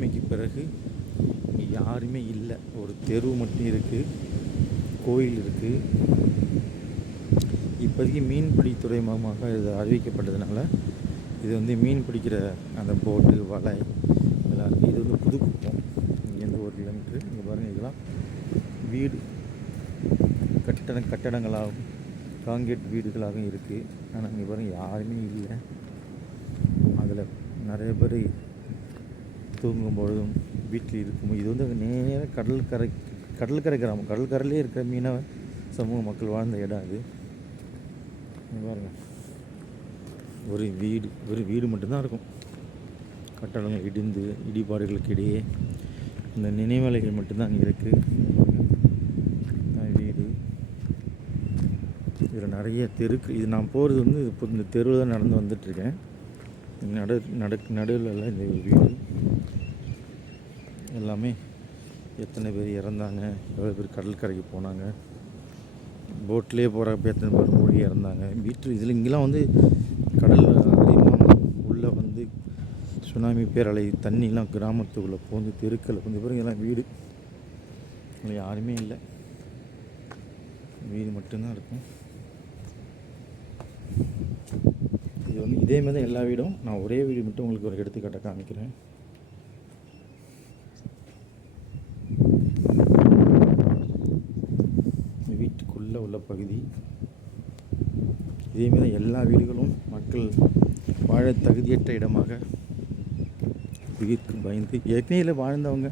சுனாமிக்கு பிறகு இங்கே யாருமே இல்லை. ஒரு தெரு மட்டும் இருக்குது கோயில் இருக்குது இப்போதைக்கு மீன்பிடித்துறை மூலமாக இது அறிவிக்கப்பட்டதுனால இது வந்து மீன் பிடிக்கிற அந்த போட்டு வலை இதெல்லாம் இருக்குது இது வந்து புதுக்குப்பம் இங்கேருந்து ஒரு கிலோமீட்ரு இங்கே பாருங்கள் இதெல்லாம் வீடு. கட்டட கட்டடங்களாகவும் காங்கிரீட் வீடுகளாகவும் இருக்குது ஆனால் இங்கே பாருங்கள் யாருமே இல்லை. அதில் நிறைய பேர் தூங்கும் பொழுதும் வீட்டில் இருக்கும். இது வந்து நேராக கடல்கரை கடல்கரை கிராமம். கடற்கரையிலே இருக்கிற மீனவ சமூக மக்கள் வாழ்ந்த இடம் அது பாருங்கள் ஒரு வீடு ஒரு வீடு மட்டும்தான் இருக்கும். கட்டடங்கள் இடிந்து இடிபாடுகளுக்கு இடையே இந்த நினைவலைகள் மட்டும்தான் அங்கே இருக்குது வீடு. இதில் நிறைய தெருக்கு இது நான் போகிறது வந்து இப்போ இந்த தெருவில் தான் நடந்து வந்துட்டுருக்கேன் நடு நடு நடுவில் எல்லாம் இந்த வீடு. எல்லாமே எத்தனை பேர் இறந்தாங்க எவ்வளோ பேர் கடற்கரைக்கு போனாங்க போட்லேயே போகிறப்ப எத்தனை பேர் மூழ்கி இறந்தாங்க வீட்டு இதில் இங்கெல்லாம் வந்து கடல் அதிகமாக உள்ளே வந்து சுனாமி பேரலை தண்ணிலாம் கிராமத்துக்குள்ளே போந்து தெருக்கள் கொஞ்சம் பேர் எல்லாம் வீடு. அதில் யாருமே இல்லை. வீடு மட்டும்தான் இருக்கும். இது வந்து இதே மாதிரி தான் எல்லா வீடும். நான் ஒரே வீடு மட்டும் உங்களுக்கு ஒரு எடுத்துக்காட்டை காமிக்கிறேன். உள்ள பகுதி. இதே எல்லா வீடுகளும் மக்கள் வாழ தகுதியற்ற இடமாக உயிருக்கு பயந்து ஏற்கனவே வாழ்ந்தவங்க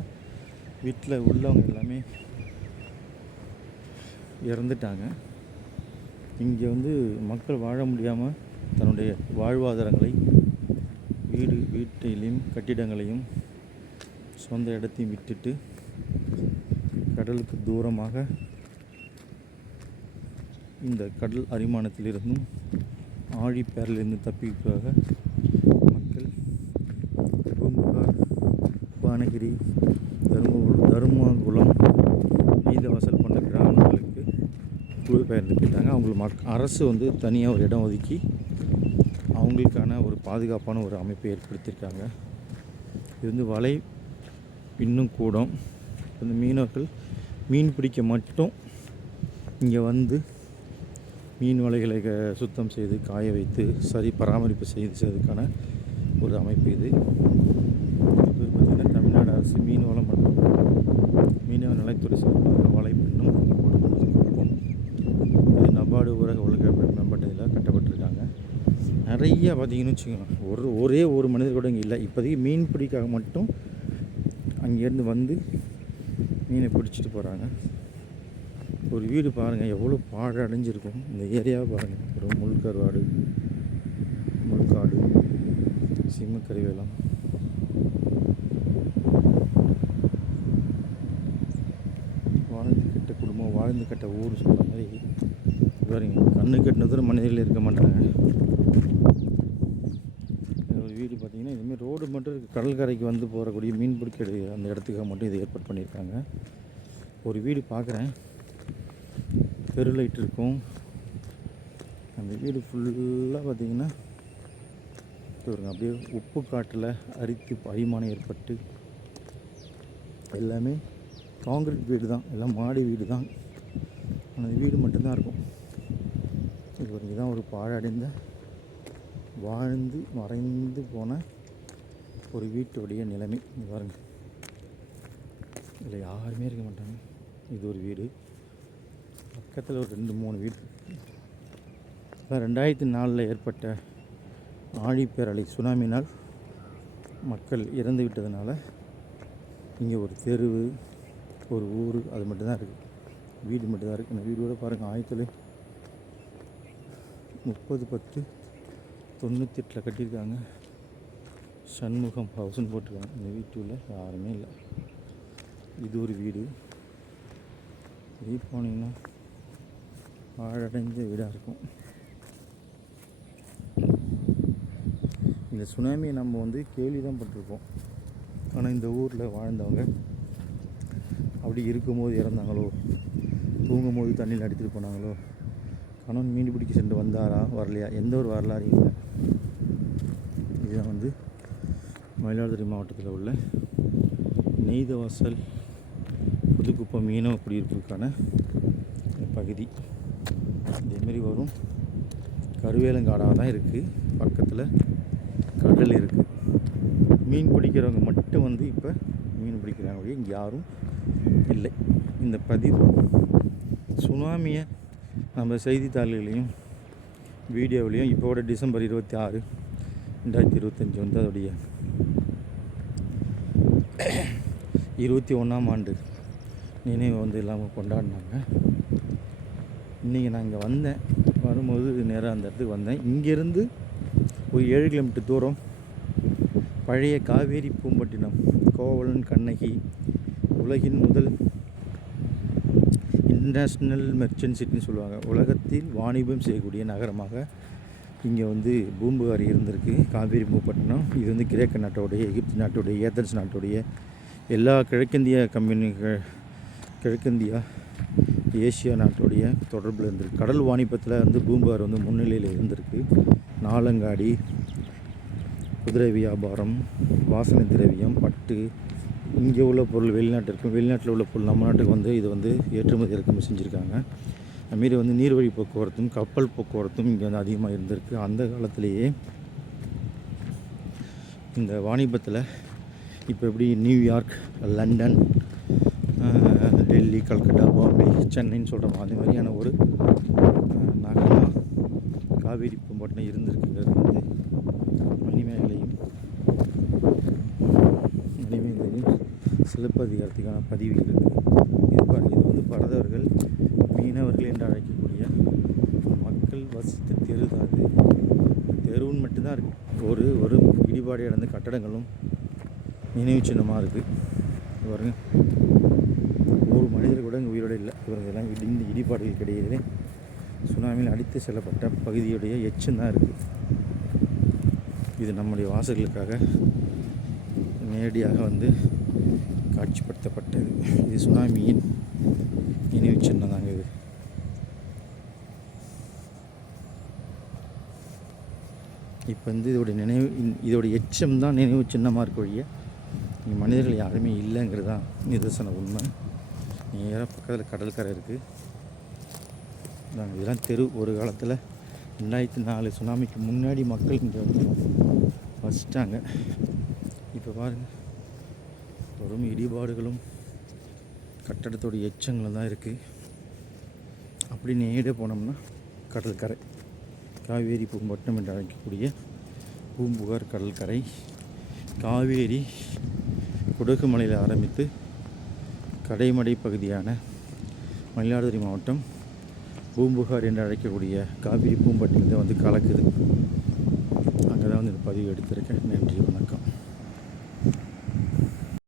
வீட்டில் உள்ளவங்க எல்லாமே இறந்துட்டாங்க. இங்கே வந்து மக்கள் வாழ முடியாமல் தன்னுடைய வாழ்வாதாரங்களை வீடு வீட்டிலையும் கட்டிடங்களையும் சொந்த இடத்தையும் விட்டுட்டு கடலுக்கு தூரமாக இந்த கடல் அரிமானத்திலிருந்தும் ஆழிப்பேரிலிருந்து தப்பிக்காக மக்கள் பூம்புகார் பானகிரி தருமபுரம் தருமகுளம் நீதவாசல் போன்ற கிராமங்களுக்கு குடிபெயர்ந்து போயிட்டாங்க அவங்களுக்கு மக் அரசு வந்து தனியாக ஒரு இடம் ஒதுக்கி அவங்களுக்கான ஒரு பாதுகாப்பான ஒரு அமைப்பை ஏற்படுத்தியிருக்காங்க. இது வந்து வலை இன்னும் கூடும். இந்த மீனவர்கள் மீன் பிடிக்க மட்டும் இங்கே வந்து மீன் வலைகளை சுத்தம் செய்து காய வைத்து சரி பராமரிப்பு செய்து செய்வதற்கான ஒரு அமைப்பு இது. இது பார்த்திங்கன்னா தமிழ்நாடு அரசு மீன் வளம் மற்றும் மீனவ நலத்துறை சார்பாக வலைப்பின்னும் கொடுக்கும் இது நபார்டு ஊரக உலக மேம்பட்டதில் கட்டப்பட்டிருக்காங்க. நிறைய பார்த்தீங்கன்னு வச்சுக்கோங்க ஒரு ஒரே ஒரு மனிதர் கூட இங்கே இல்லை. இப்போதைக்கு மீன் பிடிக்காக மட்டும் அங்கேருந்து வந்து மீனை பிடிச்சிட்டு போகிறாங்க ஒரு வீடு பாருங்கள் எவ்வளோ பாழடைஞ்சிருக்கும் இந்த ஏரியாவை பாருங்கள் ஒரு முள்கருவாடு முள்காடு சிம்மக்கறிவேலம் வாழ்ந்து கட்ட குடும்பம் வாழ்ந்து கட்ட ஊர் சொல்கிற மாதிரி பாருங்க கண்ணு கட்டினதும் மனிதர்கள் இருக்க மாட்டாங்க. ஒரு வீடு பார்த்தீங்கன்னா இதுமாதிரி ரோடு மட்டும் இருக்குது கடற்கரைக்கு வந்து போகக்கூடிய மீன் பிடிக்கிற அந்த இடத்துக்காக மட்டும் இதை ஏற்பாடு பண்ணியிருக்காங்க. ஒரு வீடு பார்க்குறேன் தெரு லைட் இருக்கும். அந்த வீடு ஃபுல்லாக பார்த்திங்கன்னா பாருங்க அப்படியே உப்பு காட்டில் அரித்து பரிமாணம் ஏற்பட்டு எல்லாமே காங்கிரீட் வீடு தான். எல்லாம் மாடி வீடு தான். அந்த வீடு மட்டும்தான் இருக்கும். இது ஒரு இதுதான் ஒரு பாழடைந்த வாழ்ந்து மறைந்து போன ஒரு வீட்டுடைய நிலைமை. பாருங்கள் இதில் யாருமே இருக்க மாட்டாங்க. இது ஒரு வீடு. பக்கத்தில் ஒரு ரெண்டு மூணு வீடு. இருக்குது ரெண்டாயிரத்தி நாலில் ஏற்பட்ட ஆழிப்பேரலை சுனாமினால் மக்கள் இறந்து விட்டதுனால இங்கே ஒரு தெருவு ஒரு ஊர் அது மட்டும்தான் இருக்குது வீடு மட்டும்தான் இருக்குது இந்த வீடு கூட பாருங்கள் ஆயிரத்தி முப்பது பத்து தொண்ணூற்றி எட்டில் கட்டியிருக்காங்க. சண்முகம் ஹவுஸ்னு போட்டிருக்காங்க. இந்த வீட்டுள்ள யாருமே இல்லை. இது ஒரு வீடு. வெளியே போனீங்கன்னா பாழடைந்த வீடாக இருக்கும். இந்த சுனாமியை நம்ம வந்து கேள்வி தான் பட்டிருப்போம் ஆனால் இந்த ஊரில் வாழ்ந்தவங்க அப்படி இருக்கும்போது இறந்தாங்களோ தூங்கும்போது தண்ணியில் அடித்துட்டு போனாங்களோ கணவன் மீன் பிடிக்க சென்று வந்தாரா வரலையா? எந்த ஒரு வரலாறு இல்லை. இதுதான் வந்து மயிலாடுதுறை மாவட்டத்தில் உள்ள நெய்தவாசல் புதுக்குப்பம் மீனவ குடியிருப்புக்கான பகுதி. இதேமாரி வரும். கருவேலங்காடாக தான் இருக்குது பக்கத்தில் கடல் இருக்குது மீன் பிடிக்கிறவங்க மட்டும் வந்து இப்போ மீன் பிடிக்கிறாங்க இங்கே யாரும் இல்லை. இந்த பதிவு சுனாமியை நம்ம செய்தித்தாள்களையும் வீடியோவிலையும் இப்போட டிசம்பர் இருபத்தி ஆறு ரெண்டாயிரத்தி இருபத்தஞ்சி வந்து அதோடைய இருபத்தி ஒன்றாம் ஆண்டு நினைவு வந்து இல்லாமல் கொண்டாடினாங்க. இன்றைக்கி நான் இங்கே வந்தேன். வரும்போது நேராக அந்த இடத்துக்கு வந்தேன். இங்கேருந்து ஒரு ஏழு கிலோமீட்டர் தூரம் பழைய காவேரி பூம்பட்டினம் கோவலன் கண்ணகி உலகின் முதல் இன்டர்நேஷ்னல் மெர்ச்சன்ட் சிட்டின்னு சொல்லுவாங்க. உலகத்தில் வாணிபம் செய்யக்கூடிய நகரமாக இங்கே வந்து பூம்புகார் இருந்திருக்கு. காவேரி பூம்பட்டினம். இது வந்து கிரேக்க நாட்டோடைய எகிப்து நாட்டுடைய ஏதன்ஸ் நாட்டுடைய எல்லா கிழக்கிந்திய கம்யூனி கிழக்கிந்தியா ஏசியா நாட்டுடைய தொடர்பில் இருந்திருக்கு. கடல் வாணிபத்தில் வந்து பூம்பார் வந்து முன்னிலையில் இருந்திருக்கு. நாலங்காடி குதிரை வியாபாரம் வாசனை திரவியம் பட்டு இங்கே உள்ள பொருள் வெளிநாட்டிற்கும் வெளிநாட்டில் உள்ள பொருள் நம்ம நாட்டுக்கு வந்து இது வந்து ஏற்றுமதி இறக்குமதி செஞ்சுருக்காங்க. அதுமாரி வந்து நீர்வழி போக்குவரத்தும் கப்பல் போக்குவரத்தும் இங்கே வந்து அதிகமாக இருந்திருக்கு. அந்த காலத்திலேயே இந்த வாணிபத்தில் இப்போ எப்படி New York London Delhi Calcutta சென்னைன்னு சொல்கிறோம் அது மாதிரியான ஒரு நகரமாக காவேரி பூம்பட்டினம் இருந்திருக்குங்கிறது வந்து மணிமேகலையும் மணிமேகலையும் சிலப்பதிகாரத்துக்கான பதிவு இருக்குது இது இது வந்து பரதவர்கள் மீனவர்கள் என்று அழைக்கக்கூடிய மக்கள் வசித்த தெரு தான் அது தெருவுன்னு மட்டும்தான் இருக்குது ஒரு ஒரு இடிபாடு இழந்த கட்டடங்களும் நினைவு சின்னமாக இருக்குது இது மனிதர் கூட இங்கே உயிரோடு இல்லை. இவர்களெல்லாம் இடிந்து இடிபாடுகள் கிடையாது சுனாமியில் அடித்து செல்லப்பட்ட பகுதியுடைய எச்சம் தான் இருக்குது இது நம்முடைய வாசகர்களுக்காக நேரடியாக வந்து காட்சிப்படுத்தப்பட்டது. இது சுனாமியின் நினைவு சின்னம் தாங்க இது. இப்போ வந்து இதோடைய நினைவு இதோடைய எச்சம் தான் நினைவு சின்னமாக இருக்க வழிய மனிதர்கள் யாருமே இல்லைங்கிறது தான் நிதர்சன உண்மை. நேராக பக்கத்தில் கடற்கரை இருக்குது நாங்கள் இதெல்லாம் தெரு ஒரு காலத்தில் ரெண்டாயிரத்தி நாலு சுனாமிக்கு முன்னாடி மக்கள் இங்கே வந்து வசிட்டாங்க இப்போ பாருங்கள் வெறும் இடிபாடுகளும் கட்டடத்தோடைய எச்சங்களும் தான் இருக்குது அப்படி நேரே போனோம்னா கடற்கரை காவேரி பூம்பட்டினம் என்று அழைக்கக்கூடிய பூம்புகார் கடற்கரை காவேரி குடகுமலையில் ஆரம்பித்து கடைமடை பகுதியான மயிலாடுதுறை மாவட்டம் பூம்புகார் என்று அழைக்கக்கூடிய காவிரி பூம்பட்டினத்தை வந்து கலக்குது. அங்கே தான் வந்து பதிவு எடுத்திருக்கேன். நன்றி வணக்கம்.